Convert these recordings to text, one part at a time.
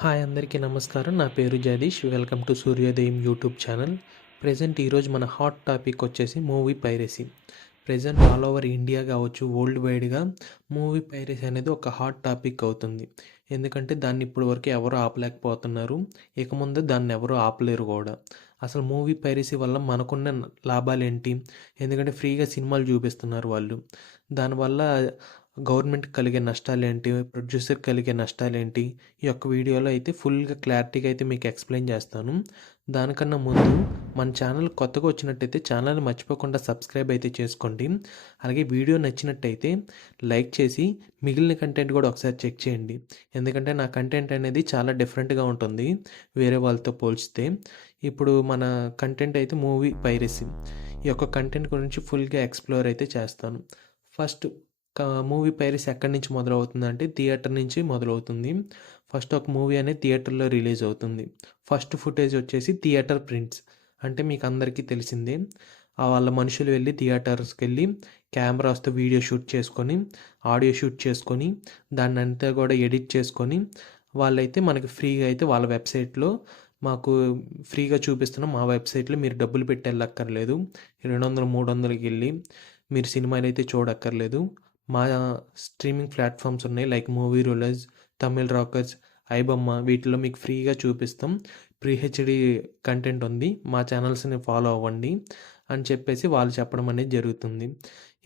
Hi అందరికీ నమస్కారం. నా పేరు జగదీష్. వెల్కమ్ టు సూర్యోదయం యూట్యూబ్ ఛానల్. ప్రెజెంట్ ఈరోజు మన హాట్ టాపిక్ వచ్చేసి movie piracy. Present all over India కావచ్చు, వరల్డ్ వైడ్గా మూవీ పైరసీ అనేది ఒక హాట్ టాపిక్ అవుతుంది. ఎందుకంటే దాన్ని ఇప్పటి వరకు ఎవరు ఆపలేకపోతున్నారు. ఇక ముందు దాన్ని ఎవరు ఆపలేరు కూడా. అసలు మూవీ పైరసీ వల్ల మనకున్న లాభాలు ఏంటి? ఎందుకంటే ఫ్రీగా సినిమాలు చూపిస్తున్నారు వాళ్ళు. దానివల్ల గవర్నమెంట్కి కలిగే నష్టాలేంటి, ప్రొడ్యూసర్కి కలిగే నష్టాలేంటి, ఈ యొక్క వీడియోలో అయితే ఫుల్గా క్లారిటీగా అయితే మీకు ఎక్స్ప్లెయిన్ చేస్తాను. దానికన్నా ముందు మన ఛానల్ కొత్తగా వచ్చినట్టయితే ఛానల్ని మర్చిపోకుండా సబ్స్క్రైబ్ అయితే చేసుకోండి. అలాగే వీడియో నచ్చినట్టయితే లైక్ చేసి మిగిలిన కంటెంట్ కూడా ఒకసారి చెక్ చేయండి. ఎందుకంటే నా కంటెంట్ అనేది చాలా డిఫరెంట్గా ఉంటుంది వేరే వాళ్ళతో పోల్చితే. ఇప్పుడు మన కంటెంట్ అయితే మూవీ పైరసీ. ఈ యొక్క కంటెంట్ గురించి ఫుల్గా ఎక్స్ప్లోర్ అయితే చేస్తాను. ఫస్ట్ మూవీ పైరసీ ఎక్కడి నుంచి మొదలవుతుందంటే థియేటర్ నుంచి మొదలవుతుంది. ఫస్ట్ ఒక మూవీ అనేది థియేటర్లో రిలీజ్ అవుతుంది. ఫస్ట్ ఫుటేజ్ వచ్చేసి థియేటర్ ప్రింట్స్. అంటే మీకు అందరికీ తెలిసిందే. వాళ్ళ మనుషులు వెళ్ళి థియేటర్స్కి వెళ్ళి కెమెరాస్తో వీడియో షూట్ చేసుకొని, ఆడియో షూట్ చేసుకొని, దాన్ని అంతా కూడా ఎడిట్ చేసుకొని వాళ్ళైతే మనకి ఫ్రీగా అయితే వాళ్ళ వెబ్సైట్లో మాకు ఫ్రీగా చూపిస్తున్నాం. మా వెబ్సైట్లో మీరు డబ్బులు పెట్టి వెళ్ళక్కర్లేదు. 200, 300కి వెళ్ళి మీరు సినిమాలు అయితే చూడక్కర్లేదు. మా స్ట్రీమింగ్ ప్లాట్ఫామ్స్ ఉన్నాయి. Like movie rulers, Tamil rockers, iBomma, వీటిలో మీకు ఫ్రీగా చూపిస్తాం. ప్రీ హెచ్డి కంటెంట్ ఉంది, మా ఛానల్స్ని ఫాలో అవ్వండి అని చెప్పేసి వాళ్ళు చెప్పడం అనేది జరుగుతుంది.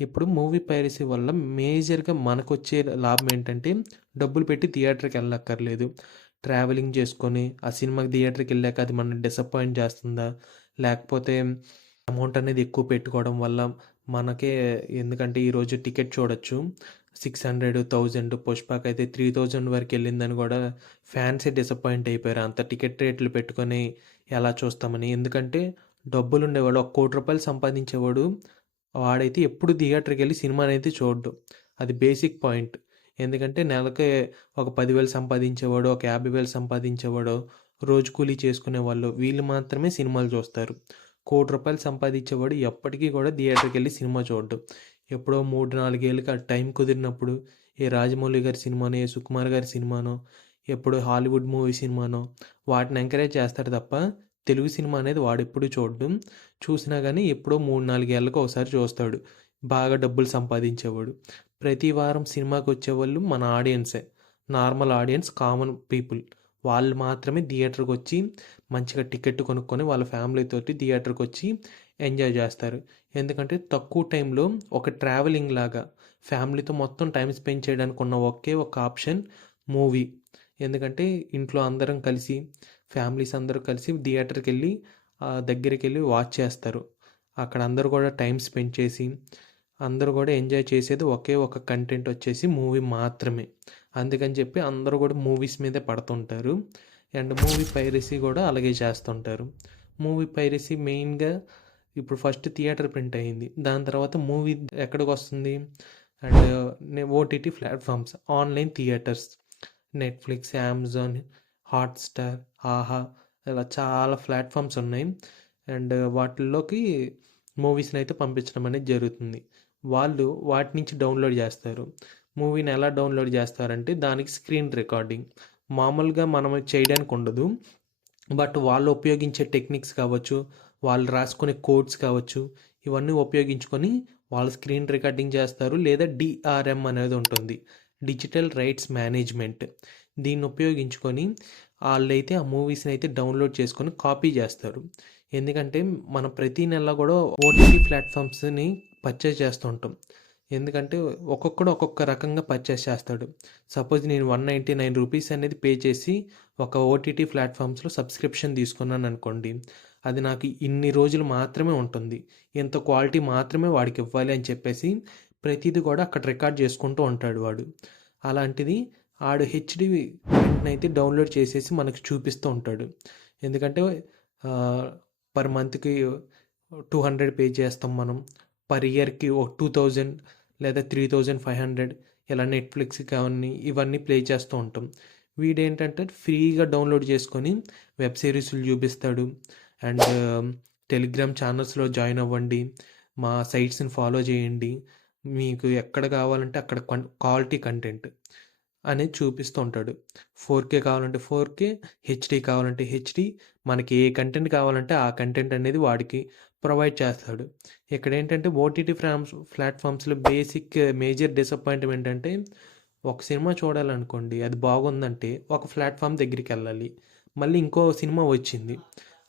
ఇప్పుడు మూవీ పైరసీ వల్ల మేజర్గా మనకు వచ్చే లాభం ఏంటంటే డబ్బులు పెట్టి థియేటర్కి వెళ్ళక్కర్లేదు. ట్రావెలింగ్ చేసుకొని ఆ సినిమాకి థియేటర్కి వెళ్ళాక అది మనం డిసప్పాయింట్ చేస్తుందా, లేకపోతే అమౌంట్ అనేది ఎక్కువ పెట్టుకోవడం వల్ల మనకే. ఎందుకంటే ఈరోజు టికెట్ చూడొచ్చు 600, 1000, పుష్పకి అయితే 3000 వరకు వెళ్ళిందని కూడా ఫ్యాన్సే డిసప్పాయింట్ అయిపోయారు. అంత టికెట్ రేట్లు పెట్టుకొని ఎలా చూస్తామని. ఎందుకంటే డబ్బులు ఉండేవాడు, ₹1,00,00,000 సంపాదించేవాడు వాడైతే ఎప్పుడు థియేటర్కి వెళ్ళి సినిమాని అయితే చూడ్డు. అది బేసిక్ పాయింట్. ఎందుకంటే నెలకి ఒక 10,000 సంపాదించేవాడు, ఒక 50,000 సంపాదించేవాడు, రోజు కూలీ చేసుకునేవాళ్ళు, వీళ్ళు మాత్రమే సినిమాలు చూస్తారు. ₹1,00,00,000 సంపాదించేవాడు ఎప్పటికీ కూడా థియేటర్కి వెళ్ళి సినిమా చూడ్డు. ఎప్పుడో 3-4 ఏళ్ళకి ఆ టైం కుదిరినప్పుడు ఏ రాజమౌళి గారి సినిమానో, ఏ సుకుమార్ గారి సినిమానో, ఎప్పుడు హాలీవుడ్ మూవీ సినిమానో వాటిని ఎంకరేజ్ చేస్తాడు తప్ప తెలుగు సినిమా అనేది వాడెప్పుడు చూడ్డు. చూసినా కానీ ఎప్పుడో 3-4 ఏళ్ళకి ఒకసారి చూస్తాడు. బాగా డబ్బులు సంపాదించేవాడు. ప్రతి వారం సినిమాకి వచ్చేవాళ్ళు మన ఆడియన్సే. Normal audience, common people. వాళ్ళు మాత్రమే థియేటర్కి వచ్చి మంచిగా టికెట్ కొనుక్కొని వాళ్ళ ఫ్యామిలీతోటి థియేటర్కి వచ్చి ఎంజాయ్ చేస్తారు. ఎందుకంటే తక్కువ టైంలో ఒక ట్రావెలింగ్ లాగా ఫ్యామిలీతో మొత్తం టైం స్పెండ్ చేయడానికి ఉన్న ఒకే ఒక ఆప్షన్ మూవీ. ఎందుకంటే ఇంట్లో అందరం కలిసి, ఫ్యామిలీస్ అందరూ కలిసి థియేటర్కి వెళ్ళి దగ్గరికి వెళ్ళి వాచ్ చేస్తారు. అక్కడ అందరూ కూడా టైం స్పెండ్ చేసి అందరూ కూడా ఎంజాయ్ చేసేది ఒకే ఒక కంటెంట్ వచ్చేసి మూవీ మాత్రమే. అందుకని చెప్పి అందరూ కూడా మూవీస్ మీదే పడుతుంటారు. అండ్ మూవీ పైరసీ కూడా అలాగే చేస్తుంటారు. మూవీ పైరసీ మెయిన్గా ఇప్పుడు ఫస్ట్ థియేటర్ ప్రింట్ అయ్యింది. దాని తర్వాత మూవీ ఎక్కడికి వస్తుంది and OTT platforms, online theatres, Netflix, Amazon, Hotstar, ఆహా, ఇలా చాలా ప్లాట్ఫామ్స్ ఉన్నాయి. అండ్ వాటిల్లోకి మూవీస్ని అయితే పంపించడం అనేది జరుగుతుంది. వాళ్ళు వాటి నుంచి డౌన్లోడ్ చేస్తారు. మూవీని ఎలా డౌన్లోడ్ చేస్తారంటే దానికి స్క్రీన్ రికార్డింగ్ మామూలుగా మనం చేయడానికి ఉండదు. బట్ వాళ్ళు ఉపయోగించే టెక్నిక్స్ కావచ్చు, వాళ్ళు రాసుకునే కోడ్స్ కావచ్చు, ఇవన్నీ ఉపయోగించుకొని వాళ్ళు స్క్రీన్ రికార్డింగ్ చేస్తారు. లేదా డిఆర్ఎం అనేది ఉంటుంది, డిజిటల్ రైట్స్ మేనేజ్మెంట్. దీన్ని ఉపయోగించుకొని వాళ్ళైతే ఆ మూవీస్ని అయితే డౌన్లోడ్ చేసుకొని కాపీ చేస్తారు. ఎందుకంటే మనం ప్రతి నెల కూడా ఓటీటీ ప్లాట్ఫామ్స్ని పర్చేస్ చేస్తూ ఉంటాం. ఎందుకంటే ఒక్కొక్కడు ఒక్కొక్క రకంగా పర్చేస్ చేస్తాడు. సపోజ్ నేను ₹199 అనేది పే చేసి ఒక ఓటీటీ ప్లాట్ఫామ్స్లో సబ్స్క్రిప్షన్ తీసుకున్నాను అనుకోండి. అది నాకు ఇన్ని రోజులు మాత్రమే ఉంటుంది, ఇంత క్వాలిటీ మాత్రమే వాడికి ఇవ్వాలి అని చెప్పేసి ప్రతిదీ కూడా అక్కడ రికార్డ్ చేసుకుంటూ ఉంటాడు వాడు. అలాంటిది ఆడు హెచ్డి అయితే డౌన్లోడ్ చేసేసి మనకు చూపిస్తూ ఉంటాడు. ఎందుకంటే పర్ మంత్కి 200 పే చేస్తాం మనం. పర్ ఇయర్కి ఒక 2000 లేదా 3500 ఇలా నెట్ఫ్లిక్స్ కానీ ఇవన్నీ ప్లే చేస్తూ ఉంటాం. వీడేంటంటే ఫ్రీగా డౌన్లోడ్ చేసుకొని వెబ్ సిరీస్లు చూపిస్తాడు. అండ్ టెలిగ్రామ్ ఛానల్స్లో జాయిన్ అవ్వండి, మా సైట్స్ని ఫాలో చేయండి, మీకు ఎక్కడ కావాలంటే అక్కడ క్వాలిటీ కంటెంట్ అనేది చూపిస్తూ ఉంటాడు. 4K కావాలంటే 4K, హెచ్‌డీ కావాలంటే హెచ్‌డీ, మనకి ఏ కంటెంట్ కావాలంటే ఆ కంటెంట్ అనేది వాడికి ప్రొవైడ్ చేస్తాడు. ఇక్కడేంటంటే ఓటీటీ ప్లాట్‌ఫామ్స్‌లో బేసిక్ మేజర్ డిసప్పాయింట్‌మెంట్ అంటే ఒక సినిమా చూడాలనుకోండి, అది బాగుందంటే ఒక ప్లాట్‌ఫామ్ దగ్గరికెళ్ళాలి. మళ్ళీ ఇంకో సినిమా వచ్చింది.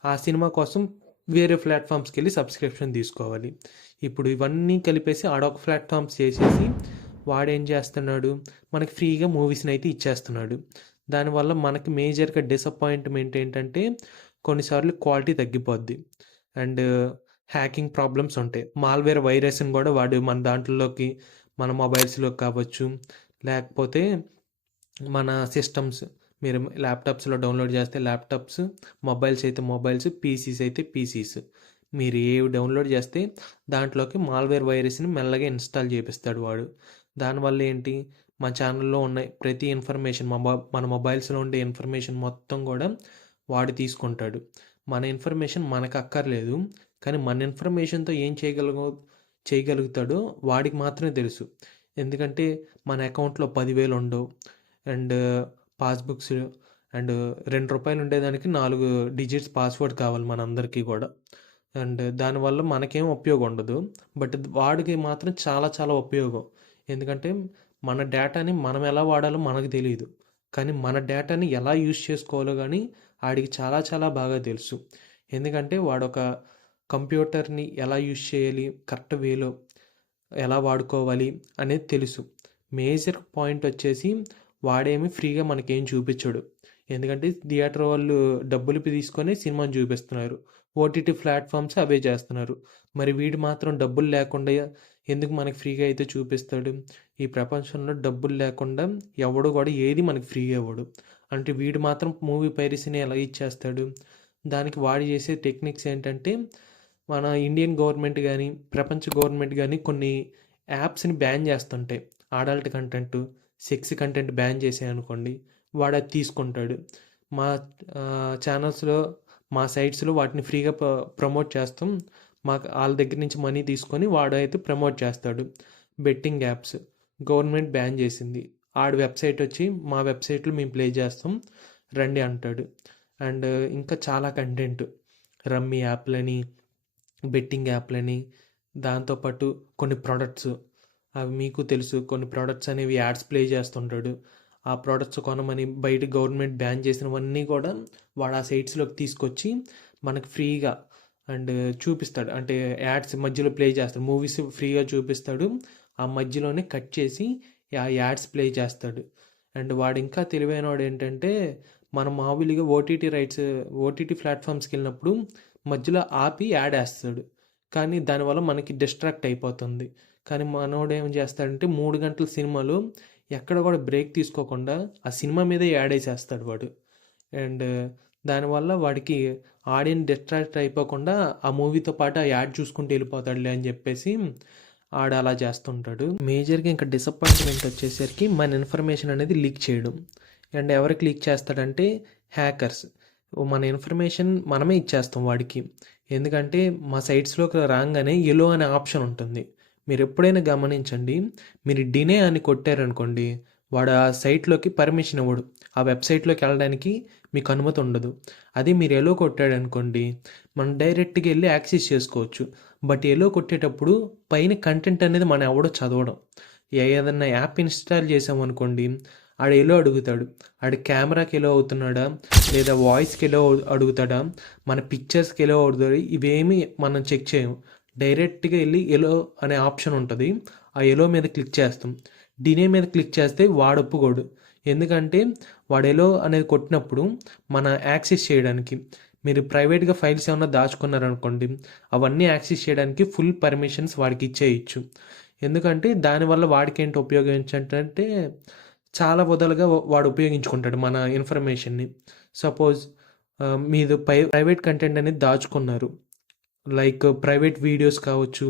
ఆ సినిమా కోసం వేరే ప్లాట్‌ఫామ్స్‌కెళ్ళి సబ్స్క్రిప్షన్ తీసుకోవాలి. ఇప్పుడు ఇవన్నీ కలిపేసి ఆడొక ప్లాట్‌ఫామ్స్ చేసేసి వాడేం చేస్తున్నాడు, మనకి ఫ్రీగా మూవీస్‌నైతే ఇచ్చేస్తున్నాడు. దానివల్ల మనకి మేజర్‌గా డిసప్పాయింట్‌మెంట్ ఏంటంటే కొన్నిసార్లు క్వాలిటీ తగ్గిపోద్ది. అండ్ హ్యాకింగ్ ప్రాబ్లమ్స్ ఉంటాయి. మాల్‌వేర్ వైరస్‌ని కూడా వాడు మన దాంట్లోకి మన మొబైల్స్‌లోకి కావచ్చు, లేకపోతే మన సిస్టమ్స్ మీరు ల్యాప్టాప్స్‌లో డౌన్లోడ్ చేస్తే ల్యాప్టాప్స్, మొబైల్స్ అయితే మొబైల్స్, పీసీస్ అయితే పీసీస్. మీరు ఏవి డౌన్లోడ్ చేస్తే దాంట్లోకి మాల్‌వేర్ వైరస్‌ని మెల్లగా ఇన్‌స్టాల్ చేపిస్తాడు వాడు. దానివల్ల ఏంటి, మా ఛానల్‌లో ఉన్న ప్రతి ఇన్ఫర్మేషన్ మన మొబైల్స్‌లో ఉండే ఇన్ఫర్మేషన్ మొత్తం కూడా వాడు తీసుకుంటాడు. మన ఇన్ఫర్మేషన్ మనకు అక్కర్లేదు. కానీ మన ఇన్ఫర్మేషన్‌తో ఏం చేయగలుగుతాడో వాడికి మాత్రమే తెలుసు. ఎందుకంటే మన అకౌంట్‌లో 10,000 ఉండవు. అండ్ పాస్‌బుక్స్ అండ్ రూ. 2 ఉండేదానికి 4 డిజిట్స్ పాస్వర్డ్ కావాలి మనందరికీ కూడా. అండ్ దానివల్ల మనకేం ఉపయోగం ఉండదు. బట్ వాడికి మాత్రం చాలా చాలా ఉపయోగం. ఎందుకంటే మన డేటాని మనం ఎలా వాడాలో మనకు తెలీదు. కానీ మన డేటాని ఎలా యూజ్ చేసుకోవాలో గానీ ఆడికి చాలా చాలా బాగా తెలుసు. ఎందుకంటే వాడొక కంప్యూటర్‌ని ఎలా యూజ్ చేయాలి, కరెక్ట్ వేలో ఎలా వాడుకోవాలి అనేది తెలుసు. మేజర్ పాయింట్ వచ్చేసి వాడేమి ఫ్రీగా మనకేం చూపించడు. ఎందుకంటే థియేటర్ వాళ్ళు డబ్బులు తీసుకొని సినిమాని చూపిస్తున్నారు. ఓటీటీ ప్లాట్‌ఫామ్స్ అవే చేస్తున్నారు. మరి వీడు మాత్రం డబ్బులు లేకుండా ఎందుకు మనకి ఫ్రీగా అయితే చూపిస్తాడు? ఈ ప్రపంచంలో డబ్బులు లేకుండా ఎవడు కూడా ఏది మనకి ఫ్రీగా ఇవ్వడు. అంటే వీడు మాత్రం మూవీ పైరసీని ఎలా ఇచ్చేస్తాడు? దానికి వాడు చేసే టెక్నిక్స్ ఏంటంటే మన ఇండియన్ గవర్నమెంట్ గానీ, ప్రపంచ గవర్నమెంట్ గానీ కొన్ని యాప్స్‌ని బ్యాన్ చేస్తుంటాయి. Adult content, sex content ban చేసాయనుకోండి, వాడది తీసుకుంటాడు. మా ఛానల్స్‌లో, మా సైట్స్‌లో వాటిని ఫ్రీగా ప్రమోట్ చేస్తాం. మాకు ఆళ్ళ దగ్గర నుంచి మనీ తీసుకొని వాడైతే ప్రమోట్ చేస్తాడు. బెట్టింగ్ యాప్స్ గవర్నమెంట్ బ్యాన్ చేసింది. ఆడి వెబ్‌సైట్ వచ్చి మా వెబ్‌సైట్‌లో మేము ప్లే చేస్తాం రండి అంటాడు. అండ్ ఇంకా చాలా కంటెంట్ రమ్మీ యాప్‌లని, బెట్టింగ్ యాప్‌లని, దాంతోపాటు కొన్ని ప్రొడక్ట్స్ అవి మీకు తెలుసు. కొన్ని ప్రొడక్ట్స్ అనేవి యాడ్స్ ప్లే చేస్తుంటాడు. ఆ ప్రొడక్ట్స్ కొనమని బయట గవర్నమెంట్ బ్యాన్ చేసినవన్నీ కూడా వాడు ఆ సైట్స్‌లోకి తీసుకొచ్చి మనకు ఫ్రీగా అండ్ చూపిస్తాడు. అంటే యాడ్స్ మధ్యలో ప్లే చేస్తాడు. మూవీస్ ఫ్రీగా చూపిస్తాడు. ఆ మధ్యలోనే కట్ చేసి ఆ యాడ్స్ ప్లే చేస్తాడు. అండ్ వాడు ఇంకా తెలివైనవాడు ఏంటంటే మనం మామూలుగా ఓటీటీ ప్లాట్‌ఫామ్స్‌కి వెళ్ళినప్పుడు మధ్యలో ఆపి యాడ్ ఏస్తాడు. కానీ దానివల్ల మనకి డిస్ట్రాక్ట్ అయిపోతుంది. కానీ మనోడు ఏం చేస్తాడంటే 3 గంటల సినిమాలో ఎక్కడ కూడా బ్రేక్ తీసుకోకుండా ఆ సినిమా మీదే యాడ్ ఏసేస్తాడు వాడు. అండ్ దానివల్ల వాడికి ఆడియన్స్ డిస్ట్రాక్ట్ అయిపోకుండా ఆ మూవీతో పాటు ఆ యాడ్ చూసుకుంటూ వెళ్ళిపోతాడులే అని చెప్పేసి ఆడు అలా చేస్తుంటాడు. మేజర్‌గా ఇంకా డిసప్పాయింట్‌మెంట్ వచ్చేసరికి మన ఇన్ఫర్మేషన్ అనేది లీక్ చేయడం. అండ్ ఎవరికి లీక్ చేస్తాడంటే హ్యాకర్స్. మన ఇన్ఫర్మేషన్ మనమే ఇచ్చేస్తాం వాడికి. ఎందుకంటే మా సైట్స్‌లోకి రాంగానే యెల్లో అనే ఆప్షన్ ఉంటుంది. మీరు ఎప్పుడైనా గమనించండి. మీరు డినే అని కొట్టారనుకోండి, వాడు ఆ సైట్‌లోకి పర్మిషన్ ఇవ్వడు. ఆ వెబ్‌సైట్‌లోకి వెళ్ళడానికి మీకు అనుమతి ఉండదు. అదే మీరు యెల్లో కొట్టాడనుకోండి, మనం డైరెక్ట్‌గా వెళ్ళి యాక్సెస్ చేసుకోవచ్చు. బట్ యెల్లో కొట్టేటప్పుడు పైన కంటెంట్ అనేది మనం ఎవడో చదవడం. ఏదన్నా యాప్ ఇన్‌స్టాల్ చేసామనుకోండి, ఆడు యెల్లో అడుగుతాడు. ఆడు కెమెరాకి యెల్లో అవుతున్నాడా? లేదా వాయిస్‌కి యెల్లో అడుగుతాడా? మన పిక్చర్స్‌కి యెల్లో అవుతాడా? ఇవేమీ మనం చెక్ చేయము. డైరెక్ట్‌గా వెళ్ళి యెల్లో అనే ఆప్షన్ ఉంటుంది. ఆ యెల్లో మీద క్లిక్ చేస్తాం. డినే మీద క్లిక్ చేస్తే వాడు ఒప్పుకోడు. ఎందుకంటే వాడు యెల్లో అనేది కొట్టినప్పుడు మన యాక్సెస్ చేయడానికి మీరు ప్రైవేట్‌గా ఫైల్స్ ఏమన్నా దాచుకున్నారనుకోండి, అవన్నీ యాక్సెస్ చేయడానికి ఫుల్ పర్మిషన్స్ వాడికి ఇచ్చేయొచ్చు. ఎందుకంటే దానివల్ల వాడికేంటి ఉపయోగం ఏంటంటే చాలా వదలుగా వాడు ఉపయోగించుకుంటాడు మన ఇన్ఫర్మేషన్‌ని. సపోజ్ మీది ప్రైవేట్ కంటెంట్ అనేది దాచుకున్నారు. లైక్ ప్రైవేట్ వీడియోస్ కావచ్చు,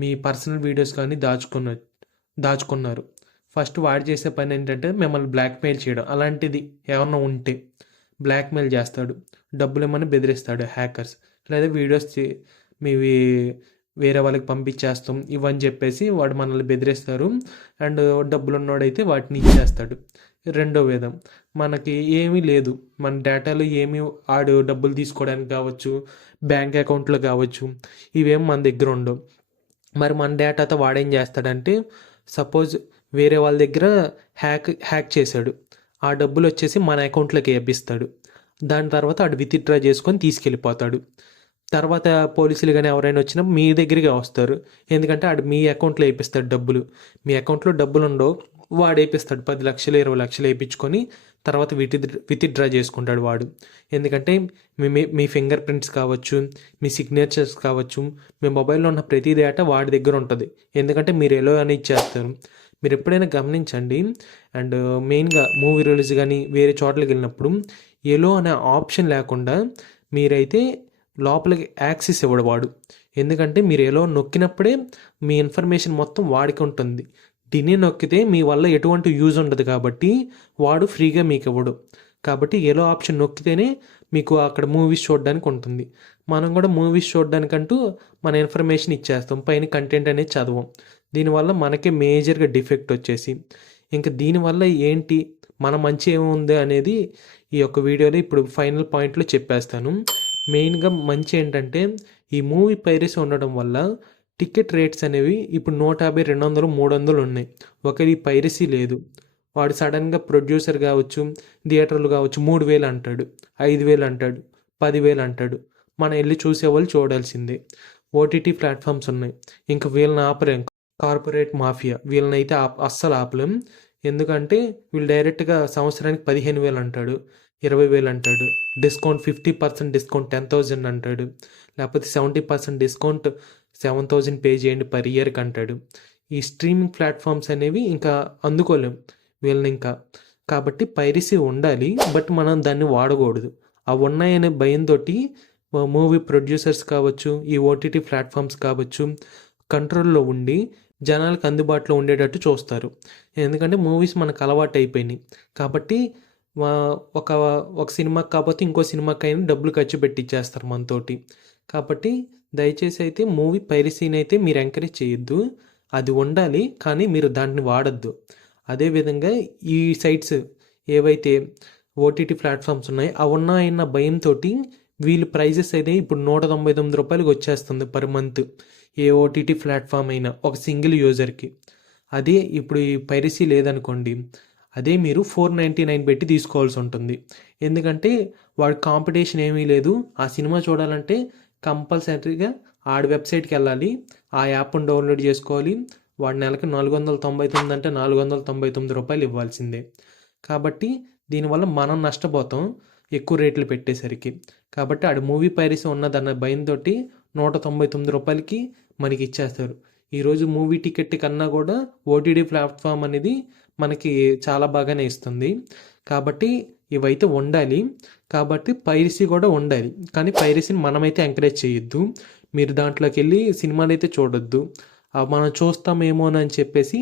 మీ పర్సనల్ వీడియోస్ కానీ దాచుకున్నారు. ఫస్ట్ వాడు చేసే పని ఏంటంటే మిమ్మల్ని బ్లాక్‌మెయిల్ చేయడం. అలాంటిది ఏమన్నా ఉంటే బ్లాక్‌మెయిల్ చేస్తాడు. డబ్బులిమ్మని బెదిరిస్తాడు హ్యాకర్స్. లేదా వీడియోస్ మీవి వేరే వాళ్ళకి పంపించేస్తాం ఇవని చెప్పేసి వాడు మనల్ని బెదిరిస్తారు. అండ్ డబ్బులున్నోడైతే వాటిని ఇచ్చేస్తాడు. రెండో విధం. మనకి ఏమీ లేదు. మన డేటాలో ఏమి ఆడు డబ్బులు తీసుకోవడానికి కావచ్చు, బ్యాంక్ అకౌంట్‌లో కావచ్చు, ఇవేం మన దగ్గర ఉండవు. మరి మన డేటాతో వాడేం చేస్తాడంటే, సపోజ్ వేరే వాళ్ళ దగ్గర హ్యాక్ చేశాడు. ఆ డబ్బులొచ్చేసి మన అకౌంట్‌లోకి ఏపిస్తాడు. దాని తర్వాత ఆడు విత్‌డ్రా చేసుకొని తీసుకెళ్ళిపోతాడు. తర్వాత పోలీసులు గాని ఎవరైనా వచ్చినా మీ దగ్గరికే వస్తారు. ఎందుకంటే ఆడు మీ అకౌంట్‌లో ఏపిస్తాడు డబ్బులు. మీ అకౌంట్‌లో డబ్బులుండవు. వాడేపిస్తాడు 10,00,000, 20,00,000 ఏపిచ్చుకొని తర్వాత విత్‌డ్రా చేసుకుంటాడు వాడు. ఎందుకంటే మీ ఫింగర్ ప్రింట్స్ కావచ్చు, మీ సిగ్నేచర్స్ కావచ్చు, మీ మొబైల్‌లో ఉన్న ప్రతి డేటా వాడి దగ్గర ఉంటది. ఎందుకంటే మీరు ఎలో అని ఇచ్చేస్తారు. మీరెప్పుడైనా గమనించండి. అండ్ మెయిన్‌గా మూవీ రిలీజ్ గాని, వేరే చోట్లకెళ్ళినప్పుడు ఎలో అనే ఆప్షన్ లేకుండా మీరైతే లోపలికి యాక్సెస్ ఇవ్వడు వాడు. ఎందుకంటే మీరు ఎలో నొక్కినప్పుడే మీ ఇన్ఫర్మేషన్ మొత్తం వాడికి ఉంటుంది. డినే నొక్కితే మీ వల్ల ఎటువంటి యూజ్ ఉండదు కాబట్టి వాడు ఫ్రీగా మీకు ఇవ్వడు. కాబట్టి ఎలో ఆప్షన్ నొక్కితేనే మీకు అక్కడ మూవీస్ చూడడానికి ఉంటుంది. మనం కూడా మూవీస్ చూడడానికంటూ మన ఇన్ఫర్మేషన్ ఇచ్చేస్తాం. పైన కంటెంట్ అనేది చదవం. దీనివల్ల మనకే మేజర్‌గా డిఫెక్ట్ వచ్చేసి ఇంక దీనివల్ల ఏంటి మన మంచి ఏముంది అనేది ఈ యొక్క వీడియోలో ఇప్పుడు ఫైనల్ పాయింట్‌లో చెప్పేస్తాను. మెయిన్‌గా మంచి ఏంటంటే ఈ మూవీ పైరసీ ఉండడం వల్ల టికెట్ రేట్స్ అనేవి ఇప్పుడు 150, 200, 300 ఉన్నాయి. ఒకవేళ ఈ పైరసీ లేదు. వాడు సడన్‌గా ప్రొడ్యూసర్ కావచ్చు, థియేటర్లు కావచ్చు 3,000 అంటాడు, 5,000 అంటాడు, 10,000 అంటాడు. మనం ఎళ్లి చూసేవాళ్ళు చూడాల్సిందే. ఓటీటీ ప్లాట్‌ఫామ్స్ ఉన్నాయి. ఇంక వీళ్ళని ఆపలేం. కార్పొరేట్ మాఫియా వీళ్ళనైతే అస్సలు ఆపలేం. ఎందుకంటే వీళ్ళు డైరెక్ట్‌గా సంవత్సరానికి 15,000 అంటాడు, 20,000 అంటాడు. డిస్కౌంట్ 50% డిస్కౌంట్ 10,000 అంటాడు. లేకపోతే 70% డిస్కౌంట్ 7,000 పే చేయండి పర్ ఇయర్‌కి అంటాడు. ఈ స్ట్రీమింగ్ ప్లాట్‌ఫామ్స్ అనేవి ఇంకా అందుకోలేం వీళ్ళని ఇంకా. కాబట్టి పైరసీ ఉండాలి. బట్ మనం దాన్ని వాడకూడదు. అవి ఉన్నాయనే భయంతోటి మూవీ ప్రొడ్యూసర్స్ కావచ్చు, ఈ ఓటీటీ ప్లాట్‌ఫామ్స్ కావచ్చు కంట్రోల్‌లో ఉండి జనాలకు అందుబాటులో ఉండేటట్టు చూస్తారు. ఎందుకంటే మూవీస్ మనకు అలవాటయిపోయినాయి. కాబట్టి ఒక ఒక సినిమాకి కాకపోతే ఇంకో సినిమాకైనా డబ్బులు ఖర్చు పెట్టిచ్చేస్తారు మనతోటి. కాబట్టి దయచేసి అయితే మూవీ పైరసీని అయితే మీరు ఎంకరేజ్ చేయొద్దు. అది ఉండాలి కానీ మీరు దాన్ని వాడొద్దు. అదేవిధంగా ఈ సైట్స్ ఏవైతే ఓటీటీ ప్లాట్‌ఫామ్స్ ఉన్నాయో అవి ఉన్నాయన్న భయంతోటి వీళ్ళు ప్రైజెస్ అయితే ఇప్పుడు రూ. 199కి వచ్చేస్తుంది పర్ మంత్. ఏ ఓటీటీ ప్లాట్‌ఫామ్ అయినా ఒక సింగిల్ యూజర్‌కి. అదే ఇప్పుడు ఈ పైరసీ లేదనుకోండి, అదే మీరు 499 పెట్టి తీసుకోవాల్సి ఉంటుంది. ఎందుకంటే వాడి కాంపిటీషన్ ఏమీ లేదు. ఆ సినిమా చూడాలంటే కంపల్సరీగా ఆడి వెబ్‌సైట్‌కి వెళ్ళాలి. ఆ యాప్‌ని డౌన్లోడ్ చేసుకోవాలి. వాడు నెలకి 499 అంటే రూ. 499 ఇవ్వాల్సిందే. కాబట్టి దీనివల్ల మనం నష్టపోతాం ఎక్కువ రేట్లు పెట్టేసరికి. కాబట్టి ఆడు మూవీ పైరసీ ఉన్నదన్న భయంతోటి రూ. 199కి మనకి ఇచ్చేస్తారు. ఈరోజు మూవీ టికెట్ కన్నా కూడా ఓటీటీ ప్లాట్‌ఫామ్ అనేది మనకి చాలా బాగానే ఇస్తుంది. కాబట్టి ఇవైతే ఉండాలి. కాబట్టి పైరసీ కూడా ఉండాలి. కానీ పైరసీని మనమైతే ఎంకరేజ్ చేయొద్దు. మీరు దాంట్లోకెళ్ళి సినిమాలైతే చూడొద్దు. మనం చూస్తామేమోనని చెప్పేసి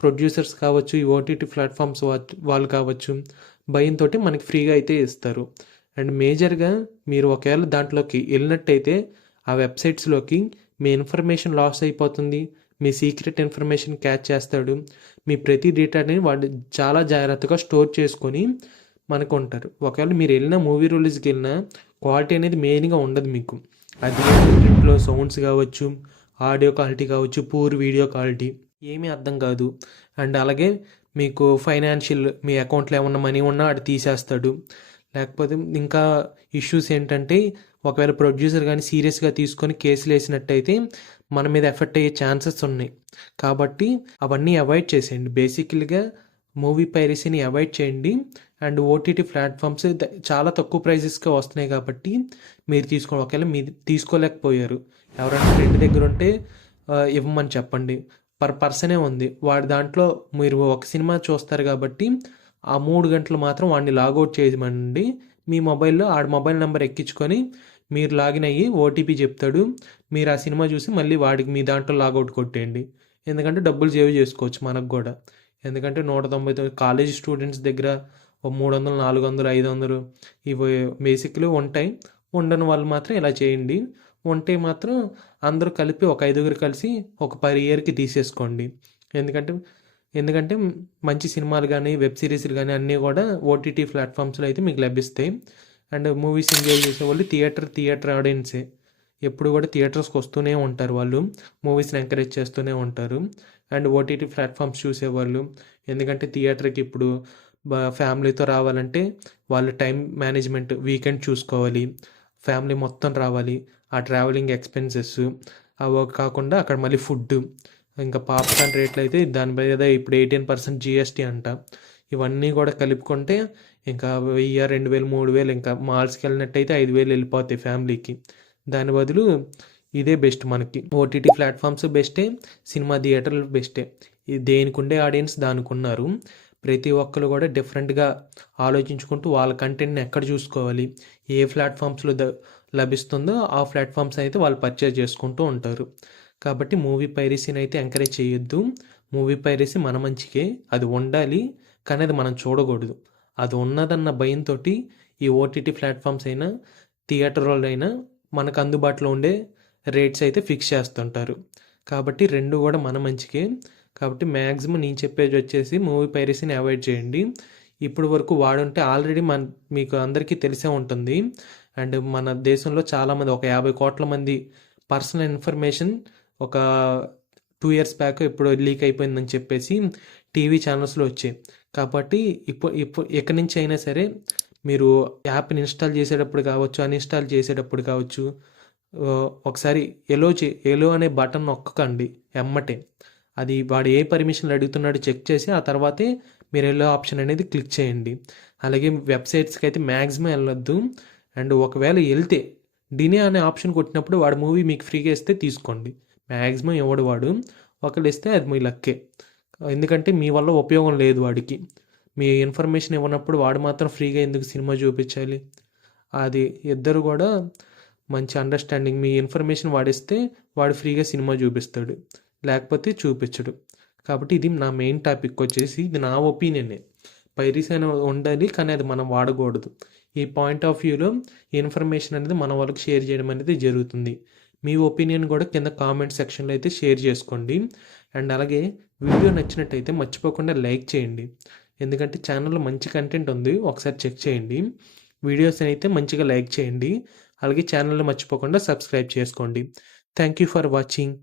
ప్రొడ్యూసర్స్ కావచ్చు, ఈ ఓటీటీ ప్లాట్‌ఫామ్స్ వాళ్ళు కావచ్చు, భయంతోటి మనకి ఫ్రీగా అయితే ఇస్తారు. అండ్ మేజర్‌గా మీరు ఒకవేళ దాంట్లోకి ఎళ్ళినట్టయితే ఆ వెబ్‌సైట్స్‌లోకి మీ ఇన్ఫర్మేషన్ లాస్ అయిపోతుంది. మీ సీక్రెట్ ఇన్ఫర్మేషన్ క్యాచ్ చేస్తాడు. మీ ప్రతి డేటాని వాడు చాలా జాగ్రత్తగా స్టోర్ చేసుకొని మనకుంటారు. ఒకవేళ మీరు వెళ్ళిన మూవీ రిలీజ్‌కి వెళ్ళినా క్వాలిటీ అనేది మెయిన్‌గా ఉండదు మీకు. అది ఇంట్లో సౌండ్స్ కావచ్చు, ఆడియో క్వాలిటీ కావచ్చు, పూర్ వీడియో క్వాలిటీ ఏమీ అర్థం కాదు. అండ్ అలాగే మీకు ఫైనాన్షియల్ మీ అకౌంట్లో ఏమన్నా మనీ ఉన్నా ఆడు తీసేస్తాడు. లేకపోతే ఇంకా ఇష్యూస్ ఏంటంటే ఒకవేళ ప్రొడ్యూసర్ కానీ సీరియస్‌గా తీసుకొని కేసులు వేసినట్టయితే మన మీద ఎఫెక్ట్ అయ్యే ఛాన్సెస్ ఉన్నాయి. కాబట్టి అవన్నీ అవాయిడ్ చేసేయండి. బేసికల్‌గా మూవీ పైరసీని అవాయిడ్ చేయండి. అండ్ ఓటీటీ ప్లాట్‌ఫామ్స్ చాలా తక్కువ ప్రైజెస్‌కే వస్తున్నాయి కాబట్టి మీరు ఒకవేళ మీరు తీసుకోలేకపోయారు. ఎవరైనా ఫ్రెండ్ దగ్గర ఉంటే ఇవ్వమని చెప్పండి. పర్ పర్సనే ఉంది. వాడి దాంట్లో మీరు ఒక సినిమా చూస్తారు కాబట్టి ఆ 3 గంటలు మాత్రం వాడిని లాగౌట్ చేయమనండి. మీ మొబైల్‌లో ఆడి మొబైల్ నంబర్ ఎక్కించుకొని మీరు లాగిన్ అయ్యి ఓటీపీ చెప్తాడు. మీరు ఆ సినిమా చూసి మళ్ళీ వాడికి మీ దాంట్లో లాగౌట్ కొట్టేయండి. ఎందుకంటే డబ్బులు సేవ్ చేసుకోవచ్చు మనకు కూడా. ఎందుకంటే 199 కాలేజ్ స్టూడెంట్స్ దగ్గర ఓ 300, 400, 500 ఇవి బేసిక్‌లీ ఉంటాయి. ఉండని వాళ్ళు మాత్రం ఇలా చేయండి. ఉంటే మాత్రం అందరూ కలిపి ఒక 5గురు కలిసి ఒక పర్ ఇయర్‌కి తీసేసుకోండి. ఎందుకంటే ఎందుకంటే మంచి సినిమాలు గానీ, వెబ్ సీరీస్‌లు గానీ అన్నీ గూడా ఓటీటీ ప్లాట్‌ఫామ్స్‌లో అయితే మీకు లభిస్తాయి. అండ్ మూవీస్ ఎంజాయ్ చేసేవాళ్ళు థియేటర్ ఆడియన్సే. ఎప్పుడు గూడా థియేటర్స్‌కి వస్తూనే ఉంటారు వాళ్ళు. మూవీస్‌ని ఎంకరేజ్ చేస్తూనే ఉంటారు. అండ్ ఓటీటీ ప్లాట్‌ఫామ్స్ చూసేవాళ్ళు. ఎందుకంటే థియేటర్‌కి ఇప్పుడు ఫ్యామిలీతో రావాలంటే వాళ్ళు టైం మేనేజ్‌మెంట్ వీకెండ్ చూసుకోవాలి. ఫ్యామిలీ మొత్తం రావాలి. ఆ ట్రావెలింగ్ ఎక్స్‌పెన్సెస్ అవి కాకుండా అక్కడ మళ్ళీ ఫుడ్డు, ఇంకా పాప్‌కార్న్ రేట్లయితే దాని మీద ఇప్పుడు 18% జీఎస్టీ అంట. ఇవన్నీ గూడా కలుపుకుంటే ఇంకా 1000, 2000, 3000 ఇంకా మాల్స్‌కెళ్ళినట్టయితే 5000 వెళ్ళిపోతాయి ఫ్యామిలీకి. దాని బదులు ఇదే బెస్ట్ మనకి. ఓటీటీ ప్లాట్‌ఫామ్స్ బెస్టే, సినిమా థియేటర్లు బెస్టే. ఇది దేనికుండే ఆడియన్స్ దానికున్నారు. ప్రతి ఒక్కళ్ళు గూడా డిఫరెంట్‌గా ఆలోచించుకుంటూ వాళ్ళ కంటెంట్‌ని ఎక్కడ చూసుకోవాలి, ఏ ప్లాట్‌ఫామ్స్‌లో లభిస్తుందో ఆ ప్లాట్‌ఫామ్స్ అయితే వాళ్ళు పర్చేజ్ చేసుకుంటూ ఉంటారు. కాబట్టి మూవీ పైరసీని అయితే ఎంకరేజ్ చేయొద్దు. మూవీ పైరసీ మన మంచికే. అది ఉండాలి. కానీ అది మనం చూడకూడదు. అది ఉన్నదన్న భయంతోటి ఈ ఓటీటీ ప్లాట్‌ఫామ్స్ అయినా, థియేటరోళ్ళైనా మనకు అందుబాటులో ఉండే రేట్స్ అయితే ఫిక్స్ చేస్తుంటారు. కాబట్టి 2 గూడా మన మంచికే. కాబట్టి మ్యాక్సిమం నేను చెప్పేది వచ్చేసి మూవీ పైరసీని అవాయిడ్ చేయండి. ఇప్పటి వరకు వాడుంటే ఆల్రెడీ మీకు అందరికీ తెలిసే ఉంటుంది. అండ్ మన దేశంలో చాలామంది ఒక 50 కోట్ల మంది పర్సనల్ ఇన్ఫర్మేషన్ ఒక 2 ఇయర్స్ బ్యాక్ ఎప్పుడో లీక్ అయిపోయిందని చెప్పేసి టీవీ ఛానల్స్‌లో వచ్చాయి. కాబట్టి ఇక్కడి నుంచి అయినా సరే మీరు యాప్‌ని ఇన్‌స్టాల్ చేసేటప్పుడు కావచ్చు, అన్‌ఇన్‌స్టాల్ చేసేటప్పుడు కావచ్చు, ఒకసారి ఎలో అనే బటన్ నొక్కకండి ఎమ్మటే. అది వాడు ఏ పర్మిషన్లు అడుగుతున్నాడో చెక్ చేసి ఆ తర్వాతే మీరు ఎలో ఆప్షన్ అనేది క్లిక్ చేయండి. అలాగే వెబ్‌సైట్స్‌కి అయితే మ్యాక్సిమం వెళ్ళొద్దు. అండ్ ఒకవేళ వెళ్తే డినే అనే ఆప్షన్ కొట్టినప్పుడు వాడు మూవీ మీకు ఫ్రీగా ఇస్తే తీసుకోండి. మ్యాక్సిమం ఇవ్వడు వాడు. ఒకవేళ ఇస్తే అది మీ లక్కే. ఎందుకంటే మీ వల్ల ఉపయోగం లేదు వాడికి. మీ ఇన్ఫర్మేషన్ ఇవ్వనప్పుడు వాడు మాత్రం ఫ్రీగా ఎందుకు సినిమా చూపించాలి? అది ఇద్దరు కూడా మంచి అండర్స్టాండింగ్. మీ ఇన్ఫర్మేషన్ వాడిస్తే వాడు ఫ్రీగా సినిమా చూపిస్తాడు. లేకపోతే చూపించడు. కాబట్టి ఇది నా మెయిన్ టాపిక్ వచ్చేసి ఇది నా ఒపీనియనే. పైరసీ అనేది ఉండాలి, కానీ అది మనం వాడకూడదు. ఈ పాయింట్ ఆఫ్ వ్యూలో ఇన్ఫర్మేషన్ అనేది మన వాళ్ళకి షేర్ చేయడం అనేది జరుగుతుంది. మీ ఒపీనియన్ కూడా కింద కామెంట్ సెక్షన్లో అయితే షేర్ చేసుకోండి. అండ్ అలాగే వీడియో నచ్చినట్టయితే మర్చిపోకుండా లైక్ చేయండి. ఎందుకంటే ఛానల్లో మంచి కంటెంట్ ఉంది, ఒకసారి చెక్ చేయండి. వీడియోస్ అయితే మంచిగా లైక్ చేయండి. అలాగే ఛానల్ని మర్చిపోకుండా సబ్స్క్రైబ్ చేసుకోండి. Thank you for watching.